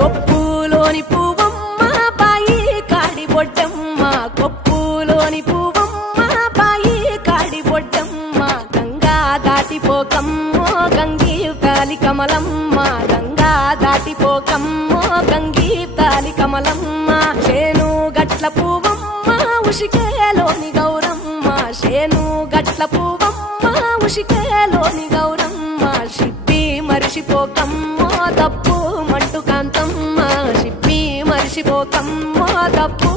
కొప్పులోని పువ్వమ్మ బాయి కాడి బొడ్డమ్మ, కొప్పులోని పువ్వమ్మ బాయి కాడి బొడ్డమ్మ, గంగా దాటిపోకమ్మో గంగీ తాలి కమలమ్మ, గంగా దాటిపోకమ్మో గంగీ తాలి కమలమ్మ, శేను గట్ల పువ్వమ్మ ఉషికేలోని గౌరమ్మ, శేను గట్ల పువ్వమ్మ ఉషికేలోని గౌరమ్మ, షిప్పి మరిషిపోకమ్మో తప్పు మంటు కాంతమ్మ, షిప్పి మరిషిపోకమ్మో తప్పు